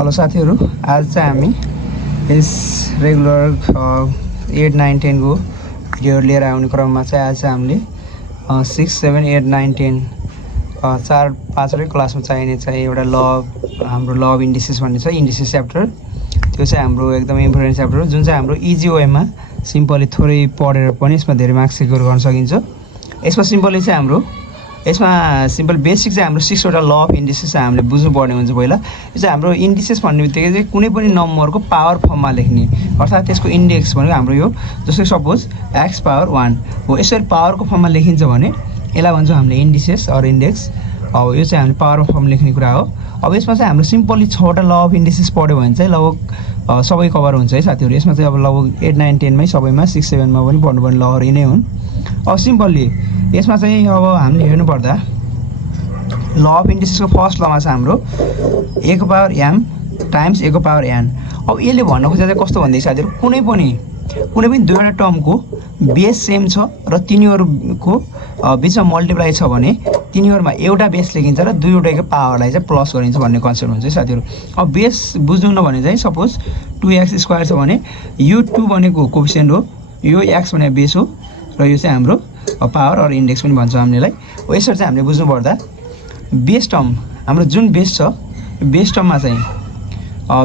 Hello साथीहरू, आज चाहिँ हामी यस रेगुलर 8, 9, 10 को भिडियो लिएर आउने क्रममा चाहिँ आज चाहिँ हामीले 6, 7, 8, 9, 10 चार पाँचवटै क्लासमा चाहिने चाहिँ एउटा हाम्रो ल अफ इन्डिसेस भन्ने छ, इन्डिसेस च्याप्टर। त्यो चाहिँ हाम्रो एकदमै इम्पोर्टेन्ट च्याप्टर हो, जुन चाहिँ हाम्रो इजी वेमा सिम्पली थोरै पढेर पनि यसमा धेरै मार्क्स सिक्योर गर्न सकिन्छ। यसमा सिम्पली चाहिँ हाम्रो सिम्पल बेसिक चाहिँ हाम्रो 6वटा ल अफ इन्डिसेस चाहिँ हामीले बुझ्नुपर्ने हुन्छ। पहिला यो चाहिँ हाम्रो इन्डिसेस भन्ने बित्तिकै चाहिँ कुनै पनि नम्बरको पावर फर्ममा लेख्ने, अर्थात् त्यसको इन्डेक्स भनेको हाम्रो यो जस्तै सपोज x पावर 1 हो, यसरी पावरको फर्ममा लेखिन्छ भने यसलाई भन्छौँ हामीले इन्डिसेस अर इन्डेक्स। अब यो चाहिँ हामीले पावर फर्म लेख्ने कुरा हो। अब यसमा चाहिँ हाम्रो सिम्पली 6वटा ल अफ इन्डिसेस पढ्यो भने चाहिँ लगभग सबै कभर हुन्छ है साथीहरू। यसमा चाहिँ अब लगभग 8, 9, 10 मै सबैमा 6, 7 मा पनि पढ्नुपर्ने लहर यिनै हुन्। अब सिम्पली यसमा चाहिँ अब हामीले हेर्नुपर्दा ल अफ इन्डिसेसको फर्स्ट लमा चाहिँ हाम्रो a को पावर m टाइम्स a को पावर n। अब यसले भन्न खोजेको चाहिँ कस्तो भन्दै साथीहरू, कुनै पनि दुईवटा टर्मको बेस सेम छ र तिनीहरूको बिचमा मल्टिप्लाई छ भने तिनीहरूमा एउटा बेस लेखिन्छ र दुईवटैको पावरलाई चाहिँ प्लस गरिन्छ भन्ने कन्सेप्ट हुन्छ है साथीहरू। अब बेस बुझ्नु भने चाहिँ सपोज 2x² छ भने यो 2 भनेको कोफिसिएन्ट हो, यो x भनेको बेस हो र यो चाहिँ हाम्रो पावर अर इन्डेक्स पनि भन्छ हामीलाई। यसरी चाहिँ हामीले बुझ्नुपर्दा बेस टर्म हाम्रो जुन बेस छ, बेस टर्ममा चाहिँ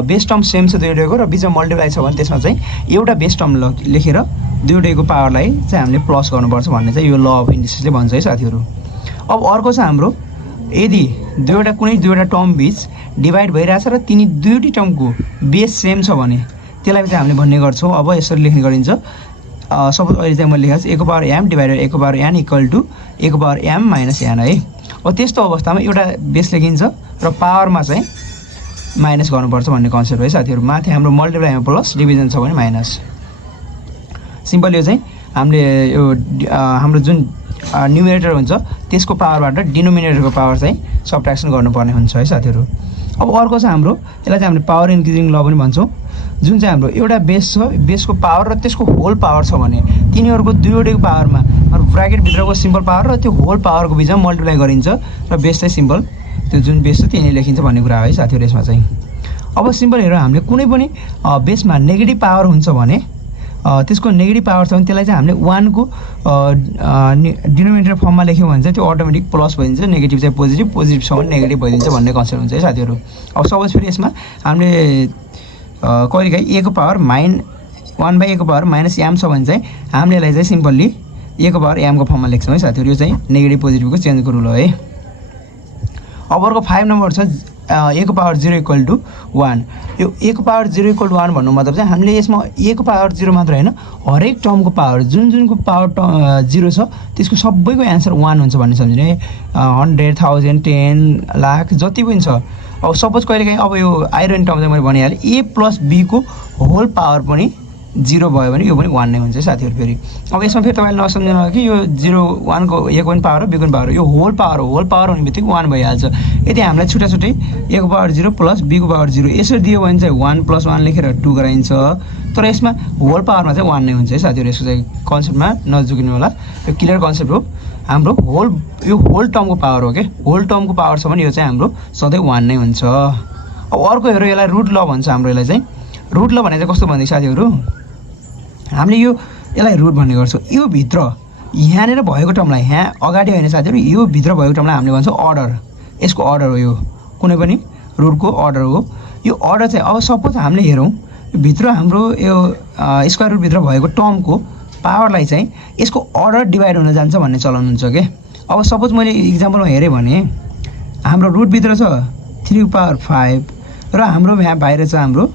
बेस टर्म सेम छ दुईवटैको र बिचमा मल्टिप्लाई छ भने त्यसमा चाहिँ एउटा बेस टर्म लेखेर दुईवटैको पावरलाई चाहिँ हामीले प्लस गर्नुपर्छ भन्ने चाहिँ यो ल अफ इन्डिसेसले भन्छ है साथीहरू। अब अर्को चाहिँ हाम्रो यदि कुनै दुईवटा टर्म बिच डिभाइड भइरहेछ र तिनी दुईवटै टर्मको बेस सेम छ भने त्यसलाई चाहिँ हामीले भन्ने गर्छौँ। अब यसरी लेख्ने गरिन्छ, सपोज अहिले चाहिँ मैले लेखेको छु a को पावर m डिभाइडेड a को power n equal to a को पावर m माइनस n है। अब त्यस्तो अवस्थामा एउटा बेस लेखिन्छ र पावरमा चाहिँ माइनस गर्नुपर्छ भन्ने कन्सेप्ट है साथीहरू। माथि हाम्रो मल्टिप्लाईमा प्लस, डिभिजन छ भने माइनस। सिम्पल यो चाहिँ हामीले यो हाम्रो जुन न्युमेरेटर हुन्छ त्यसको पावरबाट डिनोमिनेटरको पावर चाहिँ सबट्र्याक्सन गर्नुपर्ने हुन्छ है साथीहरू। अब अर्को चाहिँ हाम्रो यसलाई चाहिँ हामीले पावर इन्क्रिजिङ ल पनि भन्छौँ। जुन चाहिँ हाम्रो एउटा बेस छ, बेसको पावर र त्यसको होल पावर छ भने तिनीहरूको दुईवटैको पावरमा ब्राकेटभित्रको सिम्पल पावर र त्यो होल पावरको बिचमा मल्टिप्लाई गरिन्छ र बेस चाहिँ सिम्पल त्यो जुन बेस छ त्यही लेखिन्छ भन्ने कुरा है साथीहरू यसमा चाहिँ। अब सिम्पल हेरौँ, हामीले कुनै पनि बेसमा नेगेटिभ पावर हुन्छ भने त्यसको नेगेटिभ पावर छ भने त्यसलाई चाहिँ हामीले 1 को डिनोमिनेटर फर्ममा लेख्यौँ भने चाहिँ त्यो अटोमेटिक प्लस भइदिन्छ, नेगेटिभ चाहिँ पोजिटिभ, पोजिटिभ छ भने नेगेटिभ भइदिन्छ भन्ने कन्सेप्ट हुन्छ है साथीहरू। अब सपोज फेरि यसमा हामीले कहिलेकाहीँ a को पावर 1/a को पावर माइनस m छ भने चाहिँ हामीले यसलाई चाहिँ सिम्पल्ली a को पावर m को फर्ममा लेख्छौँ है साथीहरू। यो चाहिँ नेगेटिभ पोजिटिभको चेन्जको रुल हो है। अब अर्को 5 नम्बर छ a को पावर 0 इक्वल टु 1। यो a को पावर 0 इक्वल टु 1 भन्नु मतलब चाहिँ हामीले यसमा a को पावर 0 मात्र होइन, हरेक टर्मको पावर जुनको पावर 0 छ त्यसको सबैको एन्सर 1 हुन्छ भन्ने सम्झिने। 100, 1000, 10 लाख जति पनि छ। अब सपोज कहिलेकाहीँ अब यो आइरोन टर्म चाहिँ मैले भनिहालेँ, a प्लस b को होल पावर पनि 0 भयो भने यो पनि 1 नै हुन्छ साथीहरू। फेरि अब यसमा फेरि तपाईँले नसम्झिनु कि यो 0, 1 को a को पनि पावर हो, b को पनि पावर हो, यो होल पावर हो। होल पावर हुने बित्तिकै 1 भइहाल्छ। यदि हामीलाई छुट्टा छुट्टै a को पावर 0 प्लस b को पावर 0 यसरी दियो भने चाहिँ 1 + 1 लेखेर 2 गराइन्छ, तर यसमा होल पावरमा चाहिँ 1 नै हुन्छ है साथीहरू। यसको चाहिँ कन्सेप्टमा नजुकिनु होला, यो क्लियर कन्सेप्ट हो। हाम्रो यो होल टर्मको पावर हो के, होल टर्मको पावर छ भने यो चाहिँ हाम्रो सधैँ 1 नै हुन्छ। अब अर्को हेरौँ, यसलाई रुट ल भन्छ हाम्रो। यसलाई चाहिँ रुट ल भने चाहिँ कस्तो भन्दै साथीहरू, हामीले यसलाई रुट भन्ने गर्छौँ। यो भित्र यहाँनिर भएको टर्मलाई, यहाँ अगाडि होइन साथीहरू, यो भित्र भएको टर्मलाई हामीले भन्छौँ अर्डर। यसको अर्डर हो, यो कुनै पनि रुटको अर्डर हो। यो अर्डर चाहिँ अब सपोज हामीले हेरौँ, यो भित्र हाम्रो यो स्क्वायर रुटभित्र भएको टर्मको पावरलाई चाहिँ यसको अर्डर डिभाइड हुन जान्छ भन्ने चलन हुन्छ के। अब सपोज मैले इक्जाम्पलमा हेरेँ भने हाम्रो रुटभित्र छ 3 को पावर 5 र हाम्रो यहाँ बाहिर छ हाम्रो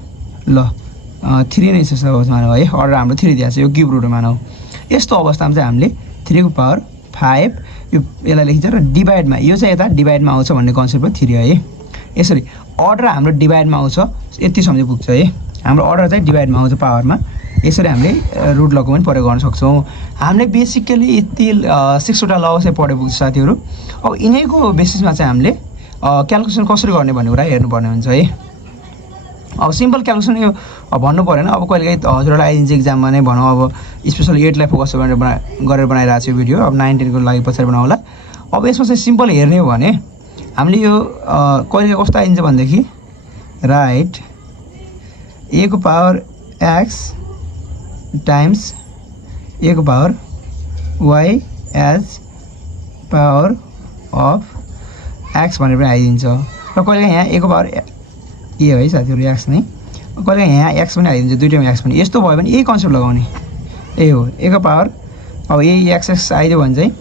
3 नै छ सपोज मानौँ है, अर्डर हाम्रो 3 दिएको छ, यो क्युब रुट मानौँ। यस्तो अवस्थामा चाहिँ हामीले 3 को पावर 5 यसलाई लेखिन्छ र डिभाइडमा यो चाहिँ यता डिभाइडमा आउँछ भन्ने कन्सेप्टमा 3 है। यसरी अर्डर हाम्रो डिभाइडमा आउँछ, यति सम्झे पुग्छ है। हाम्रो अर्डर चाहिँ डिभाइडमा आउँछ पावरमा। यसरी हामीले रुट लको पनि प्रयोग गर्न सक्छौँ। हामीले बेसिकली यति 6वटा ल चाहिँ पढे पुग्छ साथीहरू। अब यिनैको बेसिसमा चाहिँ हामीले क्यालकुलेसन कसरी गर्ने भन्ने कुरा हेर्नुपर्ने हुन्छ है। अब सिम्पल क्यालकुलेसन यो भन्नु परेन। अब कहिलेकाहीँ हजुरहरूलाई आइदिन्छ इक्जाममा नै भनौँ, अब स्पेसल 8लाई फोकस गरेर बनाइरहेको छु भिडियो, अब 9, 10 को लागि पछाडि बनाउँला। अब यसमा चाहिँ सिम्पल हेर्ने हो भने हामीले यो कहिले कस्तो आइदिन्छ भनेदेखि राइट a को पावर x टाइम्स a को power y as power of x भनेर पनि आइदिन्छ र कहिले यहाँ a को पावर a है साथीहरु x नै कहिले यहाँ x पनि आइदिन्छ दुईटैमा x पनि यस्तो भयो भने यही कन्सेप्ट लगाउने ए हो a को पावर अब यही x आइदियो भने चाहिँ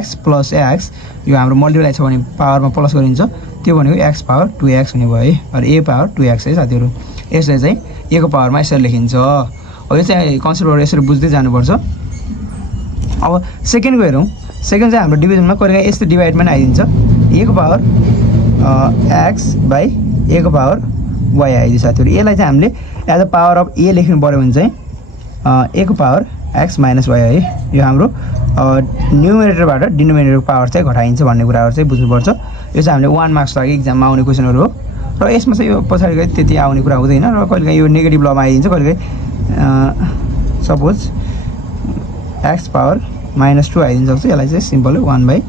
x प्लस x यो हाम्रो मल्टिप्लाई छ भने पावरमा प्लस गरिन्छ त्यो भनेको x पावर 2x हुने भयो है र a पावर 2x है साथीहरु यसले चाहिँ a को पावरमा यसरी लेखिन्छ अब यो चाहिँ कन्सेप्टहरु यसरी बुझ्दै जानुपर्छ अब सेकेन्डको हेरौँ सेकेन्ड चाहिँ हाम्रो डिभिजनमा कहिले यस्तो डिभाइडमा नै आइदिन्छ a को पावर x बाइ a को पावर y आइदियो साथीहरु यसलाई चाहिँ हामीले as a power of a लेख्नु पर्यो भने चाहिँ a को पावर x माइनस y है यो हाम्रो न्युमेरेटरबाट डिनोमिनेटरको पावर चाहिँ घटाइन्छ भन्ने कुराहरु चाहिँ बुझ्नुपर्छ यो चाहिँ हामीले 1 मार्क्स लागि एक्जाममा आउने क्वेशनहरु हो र यसमा चाहिँ यो पछाडी गए त्यति आउने कुरा हुँदैन र कहिले यो नेगेटिभ लमा आइदिन्छ कहिले सपोज x पावर माइनस 2 आइदिन सक्छ यसलाई चाहिँ सिम्पली 1 बाइ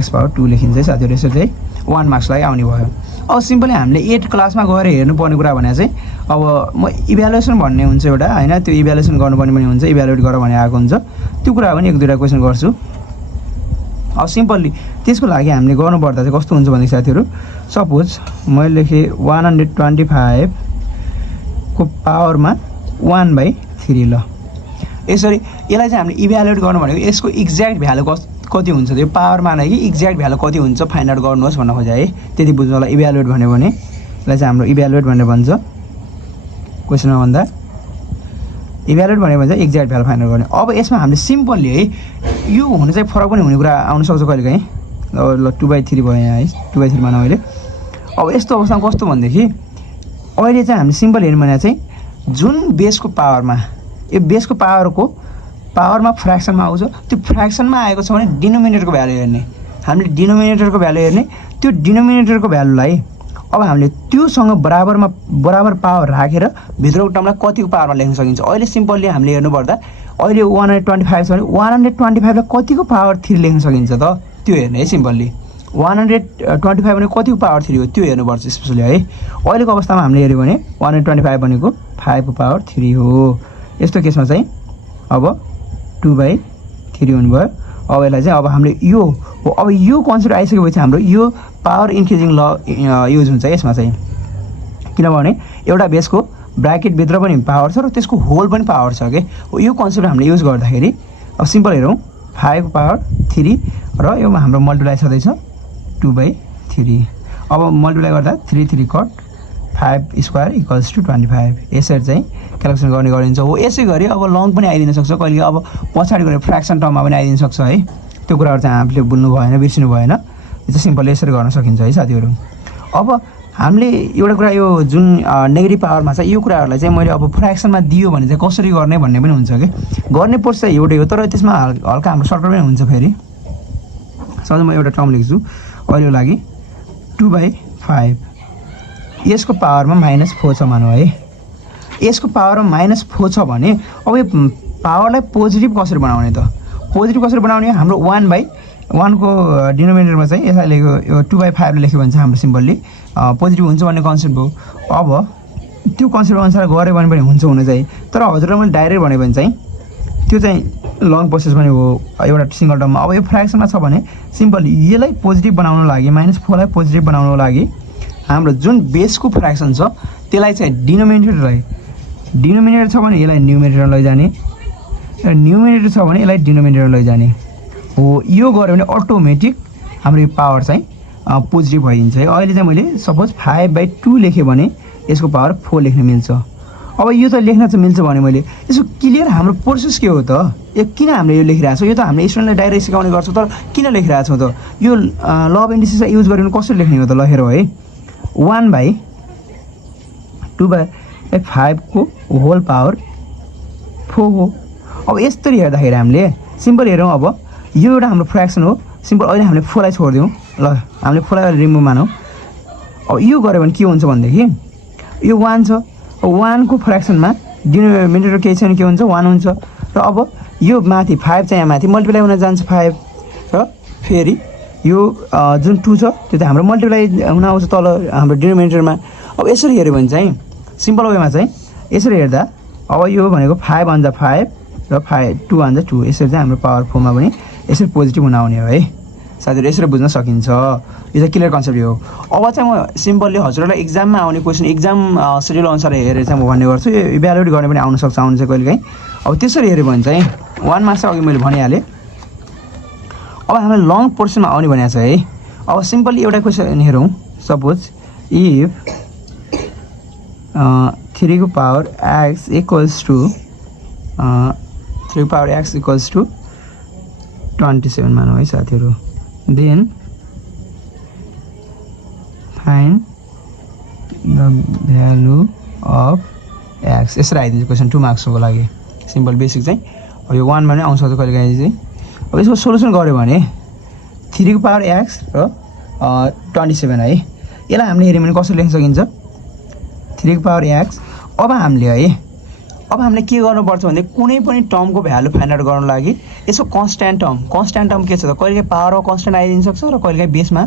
x पावर 2 लेखिन्छ है साथीहरु यसरी चाहिँ 1 मार्क्स लागि आउने भयो अब सिम्पली हामीले 8 क्लासमा गएर हेर्नु पर्ने कुरा भने चाहिँ अब म इभ्यालुएसन भन्ने हुन्छ एउटा हैन त्यो इभ्यालुएसन गर्नुपर्ने पनि हुन्छ इभ्यालुएट गर भने आएको हुन्छ त्यो कुरा पनि एक दुईटा क्वेशन गर्छु अब सिम्पली त्यसको लागि हामीले गर्नुपर्दा चाहिँ कस्तो हुन्छ भने साथीहरु सपोज मैले लेखे 125 को पावरमा 1/3 ल यसरी यसलाई चाहिँ हामीले इभ्यालुएट गर्नु भनेको यसको एक्ज्याक्ट भ्यालु कति हुन्छ त्यो पावरमा नै कि एक्ज्याक्ट भ्यालु कति हुन्छ फाइन्ड आउट गर्नुहोस् भन्न खोजे है त्यति बुझ्नु होला इभ्यालुएट भन्यो भने यसलाई चाहिँ हाम्रो इभ्यालुएट भनेर भन्छ क्वेशनमा भन्दा इभ्यालुएट भनेको भन्छ एक्ज्याक्ट भ्यालु फाइन्ड आउट गर्ने अब यसमा हामीले सिम्पली है यो हुन चाहिँ फरक पनि हुने कुरा आउन सक्छ कहिलेकाहीँ ल 2/3 भयो यहाँ है 2/3 मानौँ अहिले अब यस्तो अवस्थामा कस्तो भन्देखि अहिले चाहिँ हामीले सिम्पल हेर्नु भने चाहिँ जुन बेसको पावरमा यो बेसको पावरमा फ्र्याक्सनमा आउँछ त्यो फ्र्याक्सनमा आएको छ भने डिनोमिनेटरको भ्यालु हेर्ने हामीले डिनोमिनेटरको भ्यालु हेर्ने त्यो डिनोमिनेटरको भ्यालुलाई अब हामीले त्योसँग बराबर पावर राखेर भित्रको टर्मलाई कतिको पावरमा लेख्न सकिन्छ अहिले सिम्पली हामीले हेर्नुपर्दा अहिले 125 छ भने 125 लाई कतिको पावर 3 लेख्न सकिन्छ त त्यो हेर्ने है सिम्पली 125 भने कतिको पावर 3 हो त्यो हेर्नुपर्छ स्पेशली है अहिलेको अवस्थामा हामीले हेर्यो भने 125 भनेको 5 को पावर 3 हो यस्तो केसमा चाहिँ अब 2/3 हुनुभयो अब यसलाई चाहिँ अब हामीले यो कन्सेप्ट आइसकेपछि हाम्रो यो पावर इन्क्रिजिङ ल युज हुन्छ यसमा चाहिँ किनभने एउटा बेसको ब्र्याकेट भित्र पनि पावर छ र त्यसको होल पनि पावर छ के यो कन्सेप्ट हामीले युज गर्दाखेरि अब सिम्पल हेरौँ 5 को पावर 3 र यो हाम्रो मल्टिप्लाई छँदैछ 2/3 अब मल्टिप्लाई गर्दा 3 3 कट 5 स्क्वायर इक्वल्स टु 25 यसरी चाहिँ क्याल्कुलेसन गर्ने गरिन्छ हो यसै गरी अब लङ पनि आइदिन सक्छ कहिले अब पछाडि गएर फ्र्याक्सन टर्ममा पनि आइदिन सक्छ है त्यो कुराहरु चाहिँ हामीले बुझ्नु भएन बिर्सिनु भएन यो चाहिँ सिम्पल यसरी गर्न सकिन्छ है साथीहरु अब हामीले एउटा कुरा यो जुन नेगेटिभ पावरमा चाहिँ यो कुराहरुलाई चाहिँ मैले अब फ्र्याक्सनमा दियो भने चाहिँ कसरी गर्ने भन्ने पनि हुन्छ के गर्ने प्रोसेस एउटै हो तर त्यसमा हल्का हाम्रो सर्टकट पनि हुन्छ फेरि सधैँ म एउटा टर्म लेख्छु अहिलेको लागि 2/5 यसको पावरमा -4 छ मानौ है यसको पावरमा -4 छ भने अब यो पावरलाई पोजिटिभ कसरी बनाउने त पोजिटिभ कसरी बनाउने हाम्रो 1/1 को डिनोमिनेटरमा चाहिँ यसलाई लेख्यो यो 2/5 ले लेख्यो भने चाहिँ हाम्रो सिम्पली पोजिटिभ हुन्छ भन्ने कन्सेप्ट हो अब त्यो कन्सेप्ट अनुसार गरे भने पनि हुन्छ हुन चाहिँ तर हजुरलाई मैले डाइरेक्ट भने पनि चाहिँ त्यो चाहिँ लङ प्रोसेस पनि हो एउटा सिंगल टर्ममा अब यो फ्र्याक्सनमा छ भने सिम्पली यसलाई पोजिटिभ बनाउन लागि -4 लाई पोजिटिभ बनाउन लागि हाम्रो जुन बेसको फ्र्याक्सन छ त्यसलाई चाहिँ डिनोमिनेटर छ भने यसलाई न्युमेरेटर लैजाने र न्युमेरेटर छ भने यसलाई डिनोमिनेटर लैजाने हो यो गर्यो भने अटोमेटिक हाम्रो यो पावर चाहिँ पोजिटिभ भइन्छ है अहिले चाहिँ मैले सपोज 5/2 लेखेँ भने यसको पावर 4 लेख्न मिल्छ अब यो त लेख्न चाहिँ मिल्छ भने मैले यसो क्लियर हाम्रो प्रोसेस के हो त यो किन हामीले यो लेखिरहेको छौँ यो त हामीले स्टुडेन्टलाई डाइरेक्ट सिकाउने गर्छौँ तर किन लेखिरहेको छौँ त यो ल अफ इन्डिसेस युज गरेर कसरी लेख्ने हो त ल हेरौँ है 1/2/5 को होल पावर 4 हो अब यसरी हेर्दाखेरि हामीले सिम्पल हेरौँ अब यो एउटा हाम्रो फ्र्याक्सन हो सिम्पल अहिले हामीले 4 लाई छोड्दियौँ ल हामीले 4 लाई रिमुभ मानौँ अब यो गर्यो भने के हुन्छ भनेदेखि यो 1 छ 1 को फ्र्याक्सनमा डिनोमिनेटर केही छैन के हुन्छ 1 हुन्छ र अब यो माथि 5 चाहिँ यहाँ माथि मल्टिप्लाई हुन जान्छ 5 र फेरि यो जुन 2 छ त्यो चाहिँ हाम्रो मल्टिप्लाई हुन आउँछ तल हाम्रो डिनोमिनेटरमा अब यसरी हेऱ्यो भने चाहिँ सिम्पल वेमा चाहिँ यसरी हेर्दा अब यो भनेको 5 × 5 र 2 × 2 यसरी चाहिँ हाम्रो पावर 4 मा पनि यसरी पोजिटिभ हुन आउने हो है साथीहरु यसरी बुझ्न सकिन्छ यो चाहिँ क्लियर कन्सेप्ट हो अब चाहिँ म सिम्पली हजुरलाई एक्जाममा आउने क्वेशन एक्जाम शेड्युल अनुसार हेरेर चाहिँ म भन्ने गर्छु यो इभ्यालुएट गर्ने पनि आउन सक्छ आउन चाहिँ कहिलेकाहीँ अब त्यसरी हेर्यो भने चाहिँ 1 मा चाहिँ अघि मैले भनिहालेँ अब हामीलाई लङ पोर्सनमा आउने भनेको छ है अब सिम्पली एउटा क्वेशन हेरौँ सपोज इफ 3 को पावर x इक्वल्स टु 3 को पावर x इक्वल्स टु 27 मानौँ है साथीहरु then find the value of x यसरी आइदिन्छ क्वेशन 2 मार्क्सको लागि सिम्पल बेसिक चाहिँ अब यो 1 मा नै आउँछ त कहिलेकाहीँ चाहिँ अब यसको सोलुसन गर्यो भने 3 को पावर x र 27 है यसलाई हामीले हेर्यौँ भने कसरी लेख्न सकिन्छ 3 को पावर x अब हामीले के गर्नुपर्छ भने कुनै पनि टर्मको भ्यालु फाइन्ड आउट गर्नको लागि यसको कन्स्ट्यान्ट टर्म के छ त कहिलेकाहीँ पावरमा कन्स्ट्यान्ट आइदिन सक्छ र कहिलेकाहीँ बेसमा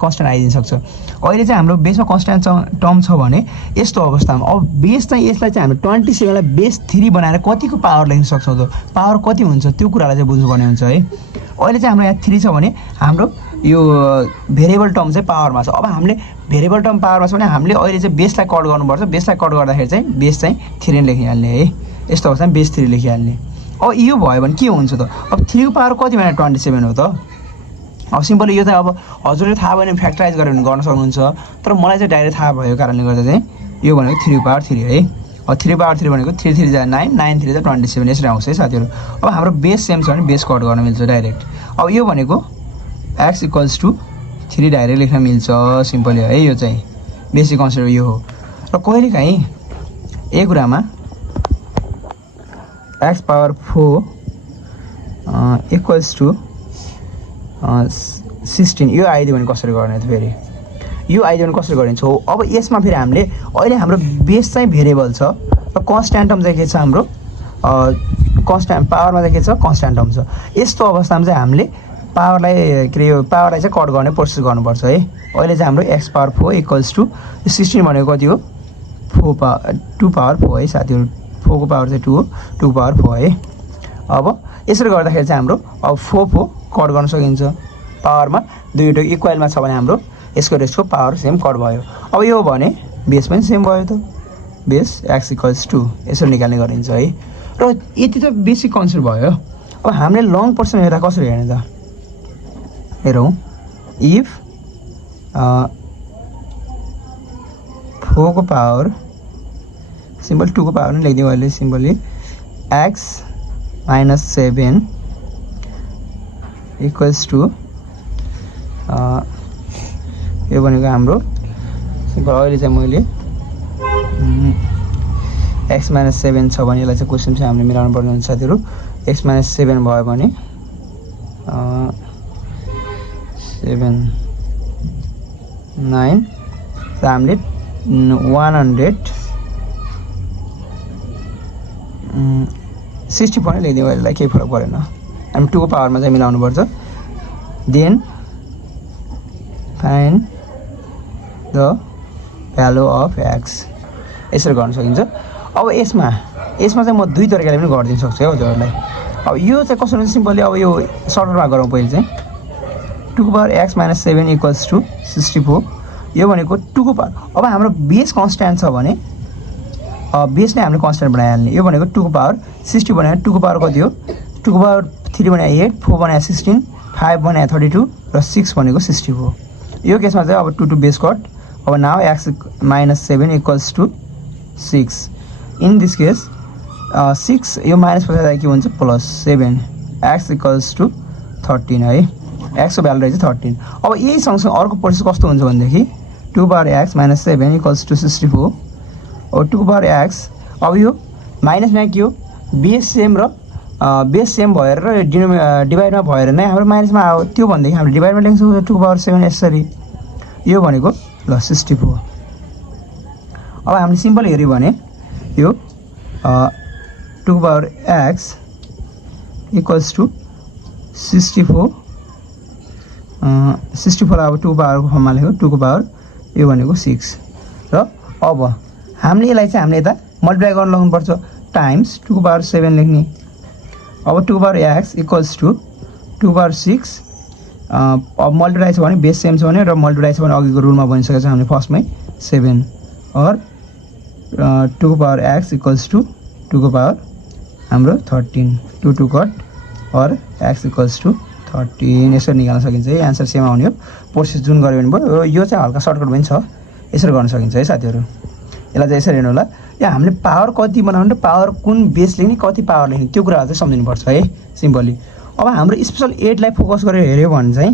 कन्स्ट्यान्ट आइदिन सक्छ अहिले चाहिँ हाम्रो बेसमा कन्स्ट्यान्ट टर्म छ भने यस्तो अवस्थामा अब बेस चाहिँ यसलाई चाहिँ हामीले 27 लाई बेस 3 बनाएर कतिको पावर लेख्न सक्छौँ त पावर कति हुन्छ त्यो कुरालाई चाहिँ बुझ्नुपर्ने हुन्छ है अहिले चाहिँ हाम्रो यहाँ 3 छ भने हाम्रो यो भेरिएबल टर्म चाहिँ पावरमा छ अब हामीले भेरिएबल टर्म पावरमा छ भने हामीले अहिले चाहिँ बेसलाई कट गर्नुपर्छ बेसलाई कट गर्दाखेरि चाहिँ बेस चाहिँ 3 लेखिहाल्ने है यस्तो अवस्थामा बेस 3 लेखिहाल्ने अब यो भयो भने के हुन्छ त अब 3 को पावर कति भने 27 हो त अब सिम्पली यो चाहिँ अब हजुरले थाहा भएन फ्याक्टराइज गरेर गर्न सक्नुहुन्छ तर मलाई चाहिँ डाइरेक्ट थाहा भएको कारणले गर्दा चाहिँ यो भनेको 3 को पावर 3 है अब 3 पावर 3 भनेको 3 3 जा 9 9 3 जा 27 यसरी आउँछ है साथीहरु अब हाम्रो बेस सेम छ भने बेस कट गर्न मिल्छ डाइरेक्ट अब यो भनेको x इक्वल्स टु 3 डाइरेक्ट लेख्न मिल्छ सिम्पली है यो चाहिँ बेसिक कन्सेप्ट यो हो र कहिलेकाहीँ एक कुरामा x पावर 4 इक्वल्स टु 16 यो आइदियो भने कसरी गर्ने त फेरि यो आइदियो भने कसरी गरिन्छ हो अब यसमा फेरि हामीले अहिले हाम्रो बेस चाहिँ भेरिएबल छ र कन्स्ट्यान्ट टर्म चाहिँ के छ हाम्रो कन्स्ट्यान्ट पावरमा चाहिँ के छ कन्स्ट्यान्ट टर्म छ यस्तो अवस्थामा चाहिँ हामीले पावरलाई के रे यो पावरलाई चाहिँ कट गर्ने प्रोसेस गर्नुपर्छ है अहिले चाहिँ हाम्रो x पावर 4 इक्वल्स टु 16 भनेको कति हो 2 पावर 4 है साथीहरु 4 को पावर चाहिँ 2 हो 2 पावर 4 है अब यसरी गर्दाखेरि चाहिँ हाम्रो अब 4 कट गर्न सकिन्छ पावरमा दुईटो इक्वलमा छ भने हाम्रो यसको रेसको पावर सेम कट भयो अब यो भने बेस पनि सेम भयो त बेस x इक्वल्स टु यसरी निकाल्ने गरिन्छ है र यति त बेसिक कन्सेप्ट भयो अब हामीले लङ पोर्सन हेर्दा कसरी हेर्ने त हेरौँ इफ 4 को पावर सिम्पल 2 को पावर नै लेखिदिउँ अहिले सिम्पली x - 7 इक्वल्स टु यो भनेको हाम्रो सिम्पल अहिले चाहिँ मैले x - 7 छ भने यसलाई चाहिँ क्वेसन चाहिँ हामीले मिलाउनु पर्ने हुन्छ साथीहरु x - 7 भयो भने 7 9 so हामीले 160 पनि लेखिदिउँ यसलाई केही फरक परेन हामी 2 को पावरमा चाहिँ मिलाउनु पर्छ then find the value of x यसरी गर्न सकिन्छ अब यसमा चाहिँ म दुई तरिकाले पनि गरिदिन सक्छु है हजुरहरुलाई अब यो चाहिँ कसरी हुन्छ सिम्पली अब यो सर्टकटमा गरौँ पहिले चाहिँ 2 को पावर x - 7 इक्वल्स टु 64 यो भनेको 2 को पावर अब हाम्रो बेस कन्स्ट्यान्ट छ भने बेस नै हामीले कन्स्ट्यान्ट बनाइहाल्ने यो भनेको 2 को पावर 60 बनाए 2 को पावर कति हो 2 को पावर 3 बनाए 8 4 बनाए 16 5 बनाए 32 र 6 भनेको 64 यो केसमा चाहिँ अब 2 टु बेस कट अब now x - 7 equals to 6 in this case 6 यो माइनस पछाडि के हुन्छ प्लस 7 x इक्वल्स टु 13 है x को भ्यालु रहेछ 13 अब यही सँगसँगै अर्को प्रोसेस कस्तो हुन्छ भनेदेखि 2 पावर x - 7 इक्वल्स टु 64 और 2 पावर x अब यो माइनस मा के हो बेस सेम भएर र डिभाइडमा भएर नै हाम्रो माइनसमा आयो त्यो भन्दाखेरि हामीले डिभाइडमा लेख्न सक्छौँ 2 पावर 7 यसरी यो भनेको ल 64 अब हामीले सिम्पल हेर्यो भने यो 2 पावर x इक्वल्स टु 64 64 अब 2 पावरको फर्ममा लेख्यो 2 को पावर यो भनेको 6 र अब हामीले यसलाई चाहिँ हामीले यता मल्टिप्लाई गर्न लाग्नुपर्छ टाइम्स 2 को पावर 7 लेख्ने अब 2 को power x equals to 2 power 6 अब मल्टिप्लाई छ भने बेस सेम छ भने र मल्टिप्लाई छ भने अघिको रुलमा भनिसकेको छ हामीले फर्स्टमै 7 और 2 को पावर x इक्वल्स टु 2 को पावर हाम्रो 13 2 2 कट और x इक्वल्स टु 13 यसरी निकाल्न सकिन्छ है आन्सर सेम आउने हो प्रोसेस जुन गर्यो भने भयो यो चाहिँ हल्का सर्टकट पनि छ यसरी गर्न सकिन्छ है साथीहरु यसलाई चाहिँ यसरी हेर्नु होला या हामीले पावर कति बनाउनु र पावर कुन बेस लेख्ने कति पावर लेख्ने त्यो कुरा चाहिँ सम्झिनु पर्छ है सिम्पली अब हाम्रो स्पेशल 8 लाई फोकस गरेर हेर्यो भने चाहिँ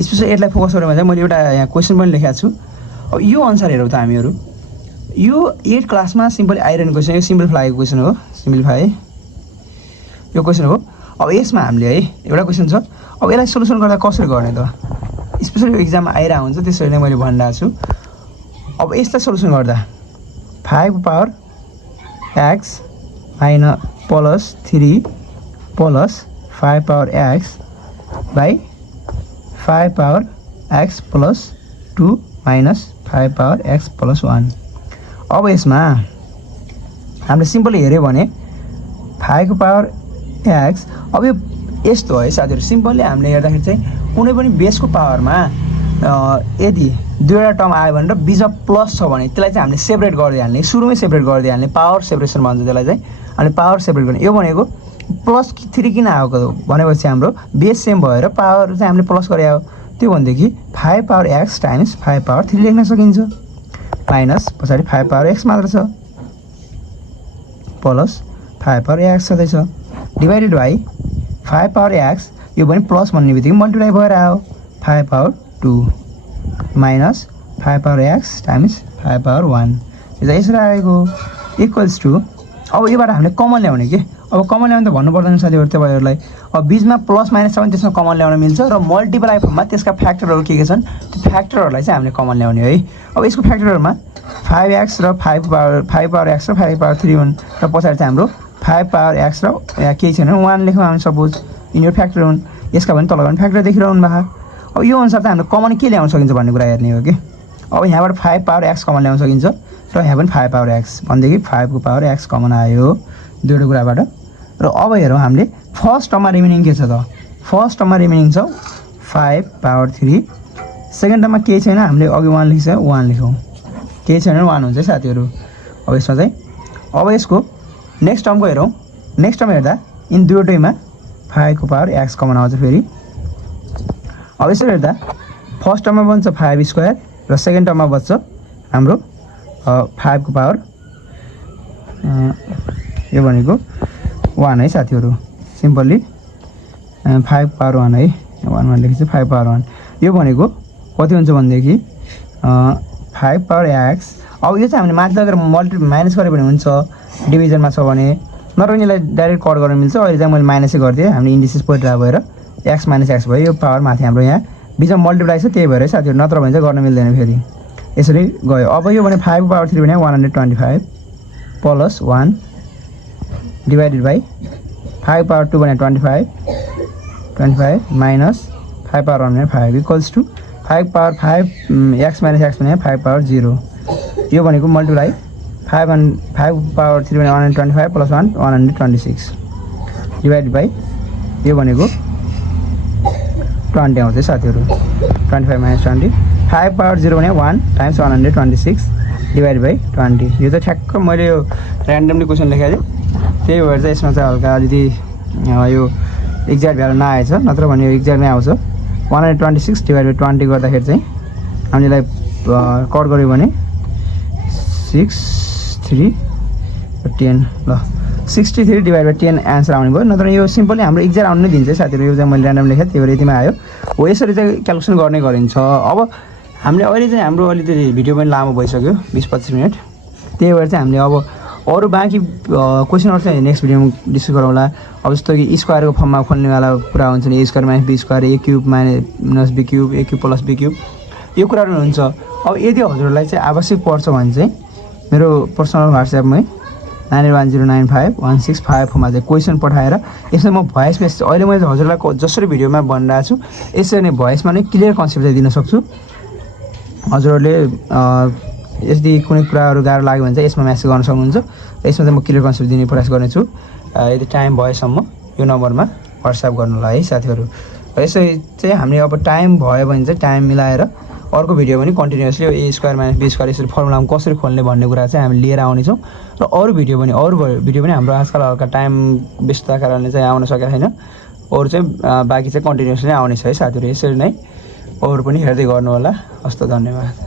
स्पेशल 8 लाई फोकस गरेर भने चाहिँ मैले एउटा यहाँ क्वेशन पनि लेखेको छु अब यो अनुसार हेरौँ त हामीहरु यो 8 क्लासमा सिम्पली आइरन क्वेशन यो सिम्प्लिफाईको क्वेशन हो सिम्प्लिफाई यो क्वेशन हो अब यसमा हामीले है एउटा क्वेशन छ अब यसलाई सोलुसन गर्दा कसरी गर्ने त स्पेशली यो एक्जाममा आइरा हुन्छ त्यसरी नै मैले भनिरहेको छु अब यसलाई सोलुसन गर्दा 5 को power x minus plus 3 plus 5 power x by 5 power x plus 2 minus 5 power x plus 1 अब यसमा हामीले सिम्पली हेर्यो भने 5 को पावर x अब यो यस्तो है साथीहरु सिम्पली हामीले हेर्दाखेरि चाहिँ कुनै पनि बेसको पावरमा यदि दुईवटा टर्म आयो भने र बीचमा प्लस छ भने त्यसलाई चाहिँ हामीले सेपरेट गरिदिहाल्ने सुरुमै सेपरेट गरिदिहाल्ने पावर सेपरेसन भन्छ त्यसलाई चाहिँ अनि पावर सेपरेट गर्ने यो भनेको प्लस 3 किन आएको भनेपछि हाम्रो बेस सेम भएर पावर चाहिँ हामीले प्लस गरे हो त्यो भनेदेखि 5 पावर x टाइम्स 5 पावर 3 लेख्न सकिन्छ माइनस पछाडी 5 पावर x मात्र छ प्लस 5 पावर x छँदै छ डिवाइडेड बाइ 5 पावर x यो पनि प्लस भन्ने बित्तिकै मल्टिप्लाई भएर आयो 5 power 2 minus 5 power x times 5 power 1 यो चाहिँ यसरी आएको इक्वल्स टु अब योबाट हामीले कमन ल्याउने के अब कमन ल्याउनु त भन्नु पर्दैन साथीहरु तपाईहरुलाई अब बीचमा प्लस माइनस छ भने त्यसमा कमन ल्याउन मिल्छ र मल्टिप्लाई फर्ममा त्यसका फ्याक्टरहरु के छन् त्यो फ्याक्टरहरुलाई चाहिँ हामीले कमन ल्याउने है अब यसको फ्याक्टरहरुमा 5x र 5 पावर x र 5 पावर 3 हुन् र पछाडी चाहिँ हाम्रो 5 पावर x र यहाँ केही छैन 1 लेखौँ हामी सपोज यिनीहरु फ्याक्टर हुन् यसका पनि तल पनि फ्याक्टर देखिरहनु भएको अब यो अनुसार चाहिँ हामीले कमन के ल्याउन सकिन्छ भन्ने कुरा हेर्ने हो कि अब यहाँबाट 5 पावर x कमन ल्याउन सकिन्छ र यहाँ पनि 5 पावर x भनेदेखि 5 को पावर x कमन आयो दुईवटा कुराबाट र अब हेरौँ हामीले फर्स्ट टर्ममा रिमेनिङ के छ त फर्स्ट टर्ममा रिमेनिङ छ 5 पावर 3 सेकेन्ड टर्ममा केही छैन हामीले अघि 1 लेख्छ 1 लेखौँ केही छैन 1 हुन्छ है साथीहरु अब यसमा चाहिँ अब यसको नेक्स्ट टर्मको हेरौँ नेक्स्ट टर्म हेर्दा इन दुईटैमा 5 को पावर x कमन आउँछ फेरि अब यसरी हेर्दा फर्स्ट टर्ममा बन्छ 5 स्क्वायर र सेकेन्ड टर्ममा बच्छ हाम्रो 5 को पावर यो भनेको 1 है साथीहरु सिम्पली 5 पावर 1 है 1 1 लेखेछ 5 पावर 1 यो भनेको कति हुन्छ भन्देखि 5 पावर x अब यो चाहिँ हामीले माथि लगेर मल्टिप्लाई माइनस गरे पनि हुन्छ डिभिजनमा छ भने नत्र यिनीलाई डाइरेक्ट कट गर्न मिल्छ अहिले चाहिँ मैले माइनसै गरिदिएँ हामीले इन्डिसेस पोइन्ट भएर x माइनस x भयो यो पावर माथि हाम्रो यहाँ बिचमा मल्टिप्लाई छ त्यही भएर साथीहरु नत्र भने चाहिँ गर्न मिल्दैन फेरि यसरी गयो अब यो भने 5 पावर 3 भने 125 प्लस 1 डिवाइडेड बाइ 5 पावर 2 भने 25 माइनस 5 पावर 1 भने 5 equals to 5 power 5 x minus x भने 5 पावर 0 यो भनेको मल्टिप्लाई 5 पावर 3 भने 125 प्लस 1 126 डिवाइडेड बाइ यो भनेको 20 आउँछ साथीहरु 25 माइनस 20 5 पावर 0 भने 1 टाइम्स 126 डिवाइड बाइ 20 यो चाहिँ ठ्याक्क मैले यो र्यान्डमली क्वेशन लेखेको थिएँ त्यही भएर चाहिँ यसमा चाहिँ हल्का अलिकति यो एक्ज्याक्ट भ्यालु नआएछ नत्र भने यो एक्ज्याक्टमै आउँछ 126 डिवाइड बाइ 20 गर्दाखेरि चाहिँ हामीलाई कट गर्यो भने 6 3 10 ल 63 डिवाइड बाइ 10 आन्सर आउने भयो नत्र यो सिम्पली हाम्रो एक्ज्याक्ट आउनु नै दिन्छ साथीहरु यो चाहिँ मैले र्यान्डम लेखेँ त्यही भएर यतिमा आयो हो यसरी चाहिँ क्याल्कुलेसन गर्ने गरिन्छ अब हामीले अहिले चाहिँ हाम्रो अलिकति भिडियो पनि लामो भइसक्यो 20-25 मिनेट त्यही भएर चाहिँ हामीले अब अरु बाँकी क्वेशनहरु चाहिँ नेक्स्ट भिडियोमा डिस्कस गरौँला अब जस्तो कि स्क्वायरको फर्ममा खोल्नेवाला कुरा हुन्छ नि a square minus b square a cube minus b cube a cube plus b cube यो कुराहरु हुन्छ अब यदि हजुरलाई चाहिँ आवश्यक पर्छ भने चाहिँ मेरो पर्सनल व्हाट्सएपमै 91095165 मा चाहिँ क्वेशन पठाएर यसमा म भोइस मेसेज अहिले मैले हजुरलाई जसरी भिडियोमा भनिरहेको छु यसरी नै भोइसमा नै क्लियर कन्सेप्ट चाहिँ दिन सक्छु हजुरहरूले यदि कुनै कुराहरू गाह्रो लाग्यो भने चाहिँ यसमा मेसेज गर्न सक्नुहुन्छ। यसमा चाहिँ म क्लियर कन्सेप्ट दिने प्रयास गर्नेछु। यदि टाइम भएसम्म यो नम्बरमा व्हाट्सएप गर्नुलाई है साथीहरू। यसै चाहिँ हामीले अब टाइम भयो भने चाहिँ टाइम मिलाएर अर्को भिडियो पनि continuously a square minus b square यसरी फर्मुलामा कसरी खोल्ने भन्ने कुरा चाहिँ हामी लिएर आउनेछौँ। र अरू भिडियो पनि हाम्रो आजकल हल्का टाइम व्यस्तता कारणले चाहिँ आउन सकेको छैन। अरू चाहिँ बाँकी चाहिँ कन्टिन्युसली आउनेछ है साथीहरू। यसरी नै अरू पनि हेर्दै गर्नु होला। हस्त, धन्यवाद।